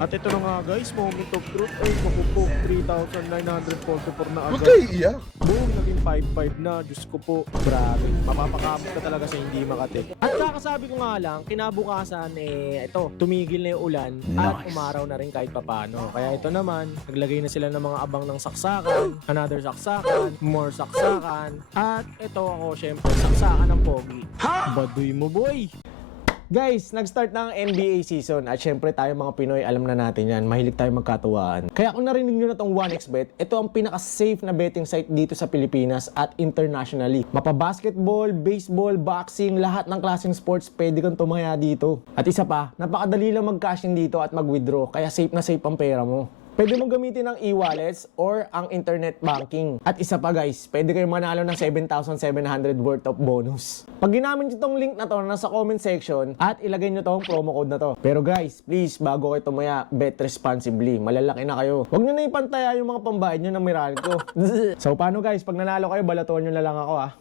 At ito na nga guys, moment of truth ay mapupo 3,944 na agad. Huwag kayo iiyak. Boom, naging 5-5 na. Diyos ko po, grabe. Mapapakamot ka talaga sa hindi makati. At kakasabi ko nga lang, kinabukasan ito, tumigil na yung ulan at umaraw na rin kahit papano. Kaya ito naman, naglagay na sila ng mga abang ng saksakan, another saksakan, more saksakan, at ito ako syempre, saksakan ng pogi. Baduy mo boy! Guys, nag-start na ang NBA season at syempre tayo mga Pinoy, alam na natin yan, mahilig tayo magkatuwaan. Kaya kung narinig nyo na tong 1xBet, ito ang pinaka-safe na betting site dito sa Pilipinas at internationally. Mapa-basketball, baseball, boxing, lahat ng klaseng sports pwede kang tumaya dito. At isa pa, napakadali lang mag-cash in dito at mag-withdraw, kaya safe na safe ang pera mo. Pwede mong gamitin ang e-wallets or ang internet banking. At isa pa guys, pwede kayong manalo ng 7,700 worth of bonus. Pag ginamit nyo tong link na to nasa comment section at ilagay nyo tong promo code na to. Pero guys, please, bago kayo tumaya, bet responsibly. Malalaki na kayo. Huwag nyo na ipantaya yung mga pambayad nyo ng Meralco. So paano guys, pag nanalo kayo, balatuan nyo na lang ako ah.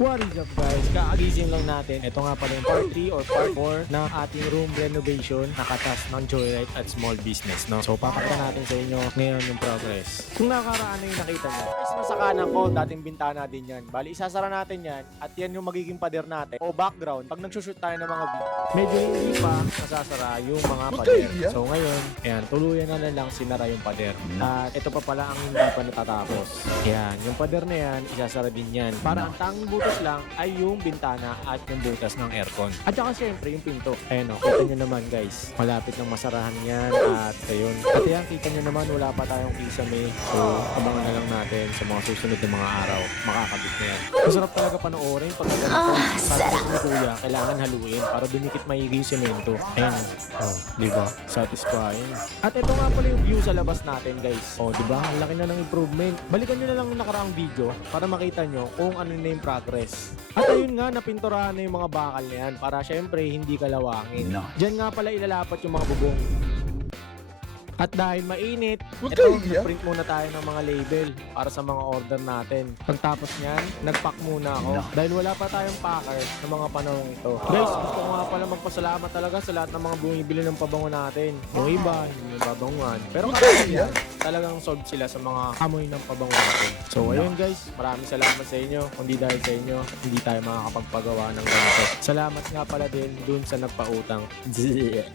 What is up guys? Kaagising lang natin. Ito nga pala yung part 3 or part 4 ng ating room renovation nakatas ng Joyride at Small Business, no? So papakita natin sa inyo ngayon yung progress. Kung nakaraan na yung nakita nyo, guys, nasa kanan ko, dating bintana din yan. Bali, isasara natin yan at yan yung magiging pader natin o background pag nagsushoot tayo ng mga video. Medyo hindi pa nasasara yung mga pader. So ngayon, ayan, tuluyan na lang sinara yung pader. At ito pa pala ang hindi pa natatapos. Ayan, yung pader na yan, isasara din yan. Para ang tanging butas lang ay yung bintana at yung butas ng aircon. At saka syempre yung pinto. Ayan o, kita nyo naman guys. Malapit ng masarahan yan at ayun. At yan, kita nyo naman wala pa tayong kisame. So, abangan na lang natin sa mga susunod na mga araw. Makakabit na yan. Masarap talaga panoorin pag sabi ni kuya, kailangan haluin para dumikit maigi yung semento. Ayan. Oh, diba? Satisfying. At ito nga pala yung view sa labas natin guys. Oh, diba? Ang laki na ng improvement. Balikan nyo na lang yung nakaraang video para makita nyo kung ano na yung progress. At ayun nga, napinturahan na yung mga bakal na yan para syempre hindi kalawangin. Diyan nga pala ilalapat yung mga bubong. At dahil mainit, ito, print muna tayo ng mga label para sa mga order natin. Pagtapos niyan, nag-pack muna ako. Dahil wala pa tayong packer ng mga panahon ito. Guys, gusto ko nga pala magpasalamat talaga sa lahat ng mga bumibili ng pabango natin. Yung iba, hindi yung pabanguan. Pero karami yan, talagang sold sila sa mga amoy ng pabango natin. So ayun guys, maraming salamat sa inyo. Kundi dahil sa inyo, hindi tayo makakapagpagawa ng ganito. Salamat nga pala din dun sa nagpautang.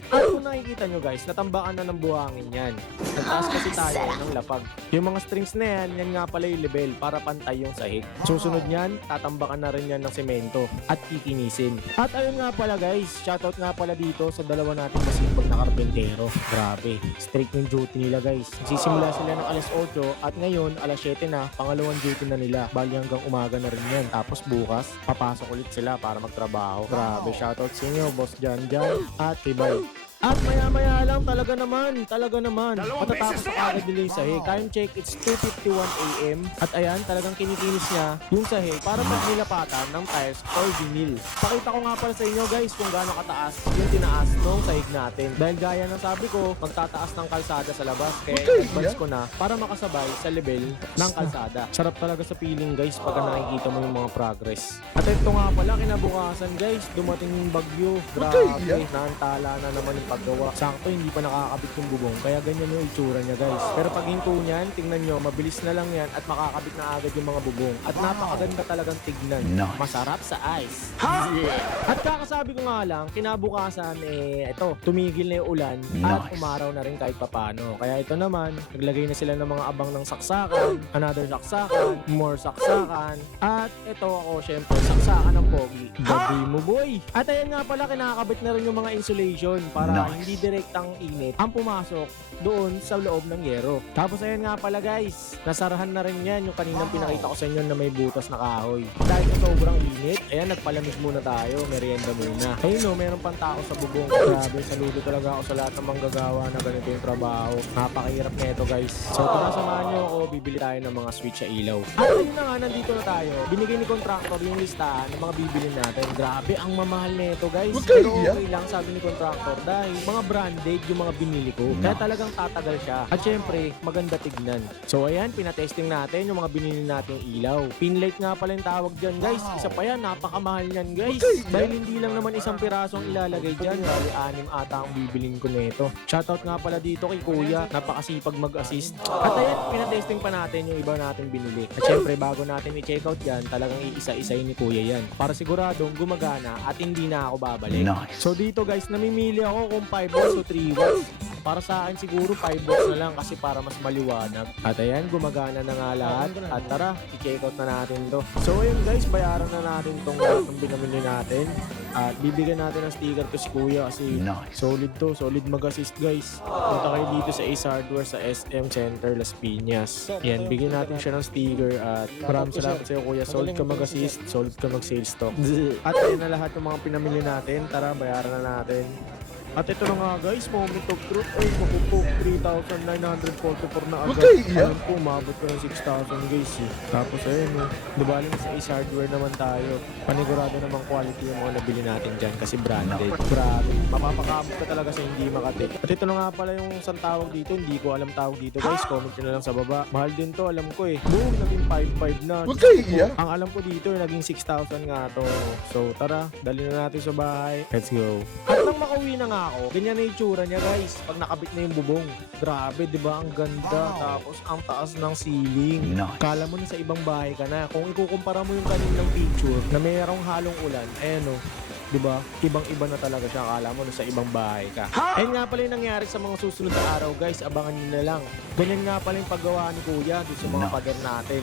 At kung nakikita nyo guys, natambakan na ng buhangin yan. Nagtaas kasi tayo ng lapag. Yung mga strings na yan, yan nga pala yung level para pantay yung sahig. Susunod yan, tatambakan na rin yan ng semento at kikinisin. At ayun nga pala guys, shoutout nga pala dito sa dalawa nating masipag na karpentero. Grabe, strict yung duty nila guys. Nagsisimula sila ng alas 8 at ngayon alas 7 na, pangalawang duty na nila. Bali hanggang umaga na rin yan. Tapos bukas, papasok ulit sila para magtrabaho. Grabe, shoutout sa inyo, Boss Jan at Kibay. At maya-maya lang talaga naman. Matatapos na agad nila yung sahig. Time check, it's 2:51 AM. At ayan, talagang kinikinis niya yung sahig para magnilapatan ng tiles or vinyl. Pakita ko nga pala sa inyo guys kung gaano kataas yung tinaas ng sahig natin. Dahil gaya ng sabi ko, magtataas ng kalsada sa labas. Kaya advance ko na para makasabay sa level ng kalsada. Sarap talaga sa feeling guys pag nakikita mo yung mga progress. At ito nga pala, kinabukasan guys, dumating yung bagyo. Grabe, naantala na naman yung paggawa. Sakto, hindi pa nakakabit yung bubong. Kaya ganyan yung itsura niya guys. Pero pag hinto niyan, tingnan nyo, mabilis na lang yan at makakabit na agad yung mga bubong. At napakaganda talagang tignan. Masarap sa eyes. At kakasabi ko nga lang, kinabukasan ito, tumigil na yung ulan at umaraw na rin kahit papano. Kaya ito naman, naglagay na sila ng mga abang ng saksakan, another saksakan, more saksakan, at ito ako syempre, saksakan ng pogi. Baduy mo boy! At ayan nga pala, kinakabit na rin yung mga insulation para hindi direktang init ang pumasok doon sa loob ng yero. Tapos ayan nga pala guys, nasarahan na rin yan yung kaninang pinakita ko sa inyo na may butas na kahoy. Dahil sa sobrang init, ayan, nagpalamig muna tayo, merienda muna. Ayun no, meron pang tao sa bubong. Grabe, saludo talaga ako sa lahat ng manggagawa na ganito yung trabaho. Napakahirap na ito guys. So tara, samahan nyo ako, bibili tayo ng mga switch sa ilaw. At ayun na nga, nandito na tayo. Binigay ni contractor yung listahan ng mga bibili natin. Grabe, ang mamahal na ito guys. Pero okay lang, sabi ni contractor, dahil dahil mga branded yung mga binili ko. Kaya talagang tatagal siya. At syempre, maganda tignan. So ayan, pinatesting natin yung mga binili nating ilaw. Pinlight nga pala yung tawag dyan guys. Isa pa yan, napakamahal yan guys. Dahil hindi lang naman isang piraso ang ilalagay dyan. Bali 6 ata ang bibilin ko nito. Shoutout nga pala dito kay Kuya. Napakasipag mag-assist. At ayan, pinatesting pa natin yung iba nating binili. At syempre, bago natin i-checkout yan, talagang iisa-isay ni Kuya yan. Para siguradong gumagana at hindi na ako babalik. So dito guys, namimili ako kung 5 volts o 3 volts. Para sa akin siguro 5 volts na lang kasi para mas maliwanag. At ayan, gumagana na nga lahat. At tara, i-checkout na natin to. So ayun guys, bayaran na natin tong lahat ng binamili natin. At bibigyan natin ng sticker to si Kuya kasi solid to, solid mag-assist guys. Punta kayo dito sa Ace Hardware sa SM Center Las Piñas. Yan, bigyan natin siya ng sticker at maraming salamat sa iyo Kuya. Solid ka mag-assist, solid ka mag-sales stock. At ayun na lahat ng mga pinamili natin. Tara, bayaran na natin. At ito na nga guys, moment of truth. Ay, makupo, 3,944 na agad. Ayun po, umabot ko ng 6,000 guys eh. Tapos ayun eh, dubali na sa Ace Hardware naman tayo. Panigurado namang quality yung mga nabili natin dyan kasi branded. Grabe, mapapakamot ka talaga sa hindi makati. At ito na nga pala yung isang tawag dito, hindi ko alam tawag dito guys. Comment nyo na lang sa baba. Mahal din to, alam ko eh. Boom, naging 5,500 na. Ang alam ko dito, naging 6,000 nga to. So tara, dali na natin sa bahay. Let's go. At nang makauwi na nga ako, ganyan na yung tsura niya guys pag nakabit na yung bubong. Grabe, di ba? Ang ganda. Tapos ang taas ng ceiling. Kala mo na sa ibang bahay ka na. Kung ikukumpara mo yung kaninang picture na mayroong halong ulan, ayan o, di ba? Ibang-iba na talaga siya. Kala mo na sa ibang bahay ka. Ayun nga pala yung nangyari sa mga susunod na araw guys. Abangan nyo na lang. Ganyan nga pala yung paggawa ni Kuya dito sa mga pader natin.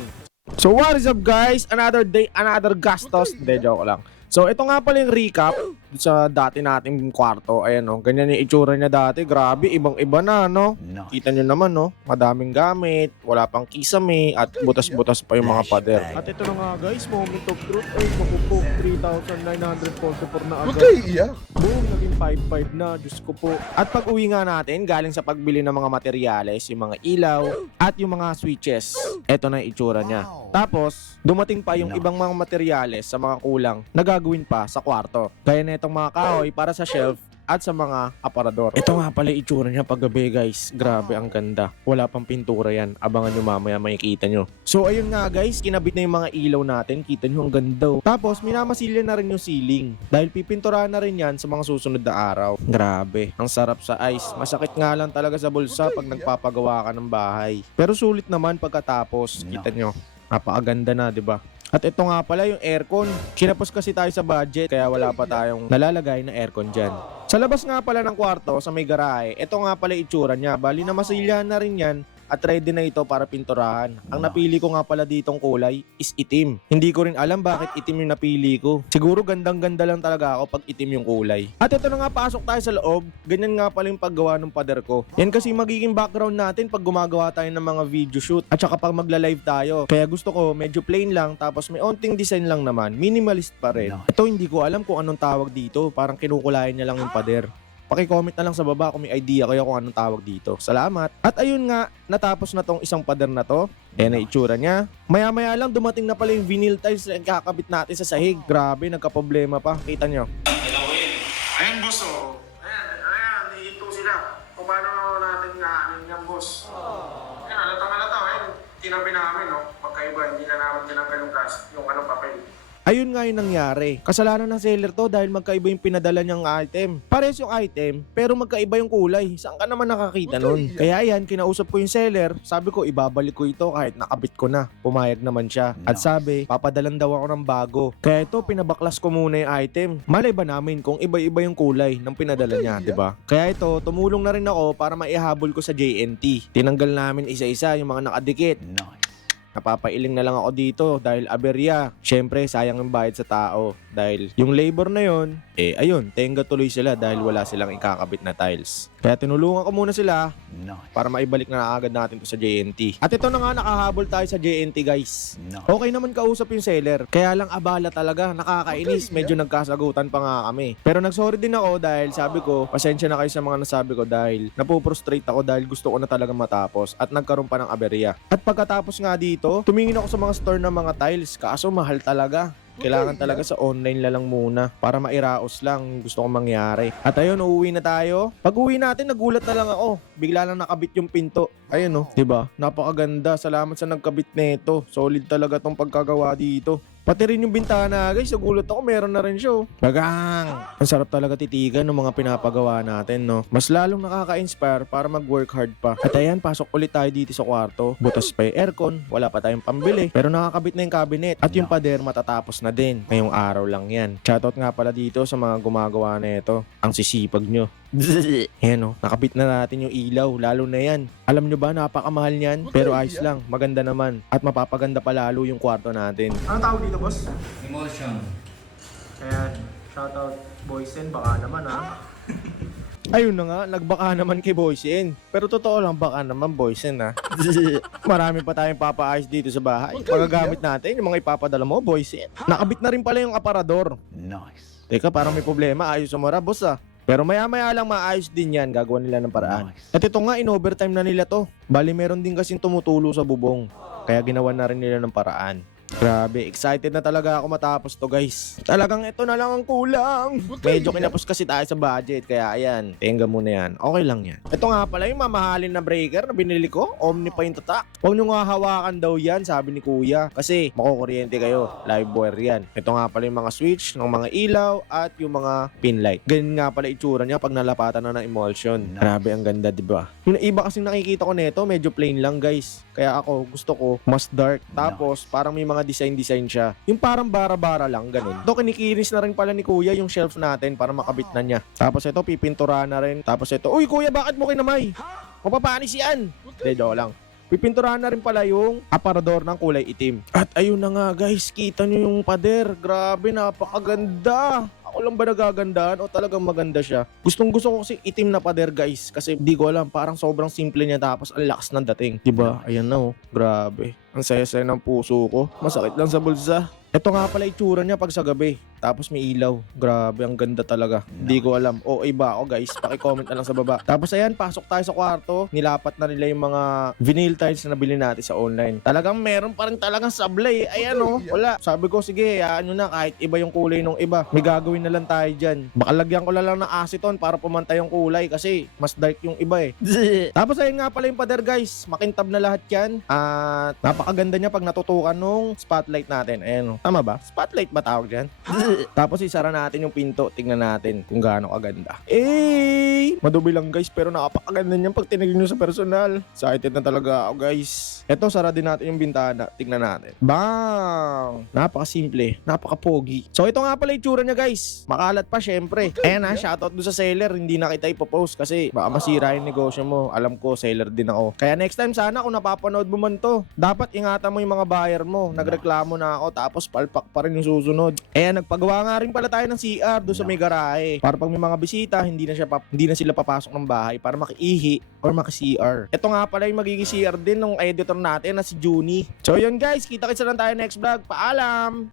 So what is up guys? Another day, another gastos. Hindi, joke lang. So ito nga pala yung recap sa dati nating kwarto. Ayan o, ganyan yung itsura niya dati. Grabe, ibang-iba na, no? Kita nyo naman, no? Madaming gamit, wala pang kisame, at butas-butas pa yung mga pader. At ito na nga guys, moment of truth. Ay, makupo, 3,944 na agad. Boom, naging 5,500 na. Diyos ko po. At pag uwi nga natin, galing sa pagbili ng mga materyales, yung mga ilaw, at yung mga switches. Ito na yung itsura niya. Tapos, dumating pa yung ibang mga materyales sa mga kulang na gagawin pa sa kwarto. Kaya na itong mga kahoy para sa shelf at sa mga aparador. Ito nga pala itsura niya paggabi guys. Grabe, ang ganda. Wala pang pintura yan. Abangan nyo mamaya, makikita nyo. So ayun nga guys, kinabit na yung mga ilaw natin. Kita nyo, ang ganda. Tapos minamasilya na rin yung ceiling. Dahil pipinturahan na rin yan sa mga susunod na araw. Grabe, ang sarap sa eyes. Masakit nga lang talaga sa bulsa pag nagpapagawa ka ng bahay. Pero sulit naman pagkatapos. Kita nyo, napakaganda na, di ba? At ito nga pala yung aircon. Kinapos kasi tayo sa budget kaya wala pa tayong nalalagay na aircon dyan. Sa labas nga pala ng kwarto sa may garahe, ito nga pala itsura niya. Bali na masilyahan na rin yan at ready na ito para pinturahan. Ang napili ko nga pala ditong kulay is itim. Hindi ko rin alam bakit itim yung napili ko. Siguro gandang-ganda lang talaga ako pag itim yung kulay. At ito na nga, pasok tayo sa loob. Ganyan nga pala yung paggawa ng pader ko. Yan kasi magiging background natin pag gumagawa tayo ng mga video shoot at saka pag magla-live tayo. Kaya gusto ko medyo plain lang tapos may onting design lang naman. Minimalist pa rin. Ito hindi ko alam kung anong tawag dito. Parang kinukulayan niya lang yung pader. Paki-comment na lang sa baba kung may idea kayo kung anong tawag dito. Salamat. At ayun nga, natapos na tong isang pader na to. Ayan na itsura niya. Maya-maya lang dumating na pala yung vinyl tiles na kakabit natin sa sahig. Grabe, nagka-problema pa. Kita nyo. Ayan, boss, oh. Ayan, nihito sila. Kung paano natin nga, yung boss. Ayan, halata. Ayan, tinabi namin, no? Magkaiba, hindi na namin tinanggal yung gas, yung anong papel. Ayun nga yung nangyari. Kasalanan ng seller to dahil magkaiba yung pinadala niyang item. Pares yung item, pero magkaiba yung kulay. Saan ka naman nakakita nun? Kaya yan, kinausap ko yung seller. Sabi ko, ibabalik ko ito kahit nakabit ko na. Pumayag naman siya. At sabi, papadalan daw ako ng bago. Kaya ito, pinabaklas ko muna yung item. Malay ba namin kung iba-iba yung kulay ng pinadala niya, di ba? Kaya ito, tumulong na rin ako para maihabol ko sa JNT. Tinanggal namin isa-isa yung mga nakadikit. Napapailing na lang ako dito dahil aberya. Syempre, sayang ang bayad sa tao. Dahil yung labor na yon, ayun, tenga tuloy sila dahil wala silang ikakabit na tiles. Kaya tinulungan ko muna sila para maibalik na agad natin to sa JNT. At ito na nga, nakahabol tayo sa JNT guys. Okay naman kausap yung seller. Kaya lang abala talaga, nakakainis. Medyo nagkasagutan pa nga kami. Pero nagsorry din ako dahil sabi ko, pasensya na kayo sa mga nasabi ko dahil napuprostrate ako dahil gusto ko na talaga matapos at nagkaroon pa ng aberya. At pagkatapos nga dito, tumingin ako sa mga store ng mga tiles kaso mahal talaga. Kailangan talaga sa online na lang muna para mairaos lang gusto kong mangyari. At ayun, uuwi na tayo. Pag uwi natin, nagulat na lang ako. Bigla lang nakabit yung pinto. Ayun oh, 'di ba? Napakaganda. Salamat sa nagkabit nito. Solid talaga tong pagkagawa dito. Pati rin yung bintana, guys. Nagulat ako, meron na rin siya. Bagang! Ang sarap talaga titigan ng mga pinapagawa natin, no? Mas lalong nakaka-inspire para mag-work hard pa. At ayan, pasok ulit tayo dito sa kwarto. Butas pa yung aircon, wala pa tayong pambili. Pero nakakabit na yung cabinet. At yung pader matatapos na din. Ngayong araw lang yan. Shoutout nga pala dito sa mga gumagawa na ito. Ang sisipag nyo. Ayan o, nakabit na natin yung ilaw, lalo na yan. Alam nyo ba, napakamahal niyan, pero ayos lang, maganda naman. At mapapaganda pa lalo yung kwarto natin. Ano tawag dito, boss? Emulsion. Ayan, shoutout Boysen, baka naman ha. Ayun na nga, nagbaka naman kay Boysen. Pero totoo lang, baka naman Boysen ha. Marami pa tayong papaayos dito sa bahay. Magagamit natin yung mga ipapadala mo, Boysen. Nakabit na rin pala yung aparador. Nice. Teka, parang may problema, ayos mo ra, boss ah. Pero maya-maya lang maayos din yan, gagawa nila ng paraan. Nice. At ito nga, in-overtime na nila to. Bali, meron din kasing tumutulo sa bubong. Kaya ginawa na rin nila ng paraan. Grabe, excited na talaga ako matapos to, guys. Talagang ito na lang ang kulang. Medyo kinapos kasi tayo sa budget, kaya ayan, tenga muna yan. Okay lang yan. Ito nga pala yung mamahalin na breaker na binili ko, Omni pa yung tatak. Huwag nyo nga hawakan daw yan, sabi ni kuya. Kasi makukuryente kayo, live wire yan. Ito nga pala yung mga switch ng mga ilaw at yung mga pin light. Ganyan nga pala itsura niya pag nalapatan na ng emulsion. Grabe, ang ganda, diba? Yung iba kasing nakikita ko nito, medyo plain lang, guys. Kaya ako, gusto ko mas dark. Tapos, parang may mga design siya. Yung parang bara-bara lang, ganun. Ito, kinikinis na rin pala ni kuya yung shelf natin para makabit na niya. Tapos ito, pipintura na rin. Tapos ito, uy kuya, bakit mo kinamay? Mapapanis yan. Dedo lang. Pipinturahan na rin pala yung aparador ng kulay itim. At ayun na nga guys, kita nyo yung pader. Grabe, napakaganda. Ako lang ba nagagandahan o talagang maganda siya? Gustong gusto ko kasi itim na pader guys. Kasi di ko alam, parang sobrang simple niya tapos ang lakas ng dating. Diba? Ayan na oh, grabe. Ang saya-saya ng puso ko. Masakit lang sa bulsa. Ito nga pala itsura niya pag sa gabi. Tapos may ilaw. Grabe, ang ganda talaga. Hindi ko alam. O iba ako guys. Paki-comment na lang sa baba. Tapos ayan, pasok tayo sa kwarto. Nilapat na nila yung mga vinyl tiles na nabili natin sa online. Talagang meron pa rin talagang sablay. Ayan o. Wala. Sabi ko, sige, hayaan nyo na kahit iba yung kulay nung iba. May gagawin na lang tayo dyan. Baka lagyan ko na lang ng aceton para pumantay yung kulay kasi mas dark yung iba eh. Tapos ayun nga pala yung pader guys. Makintab na lahat yan. At napakaganda niya pag natutukan nung spotlight natin. Ayan o. Tama ba? Spotlight ba tawag dyan? Tapos isara natin yung pinto. Tingnan natin kung gaano kaganda. Madubi lang guys, pero napakaganda niyan pag tinignan nyo sa personal. Excited na talaga ako guys. Eto, sara din natin yung bintana. Tingnan natin. Bang! Napakasimple. Napaka-pogi. So ito nga pala yung tsura niya guys. Makalat pa syempre. Ayan ha, shoutout doon sa seller. Hindi na kita ipopost kasi baka masira yung negosyo mo. Alam ko, seller din ako. Kaya next time sana kung napapanood mo man to, dapat ingatan mo yung mga buyer mo. Nagreklamo na ako tapos palpak pa rin yung susunod. Nagpagawa nga rin pala tayo ng CR doon sa may garahe. Para pag may mga bisita, hindi na sila papasok ng bahay para makiihi or maki-CR. Ito nga pala yung magiging CR din ng editor natin na si Juni. So yun guys, kita-kitsa lang tayo next vlog. Paalam!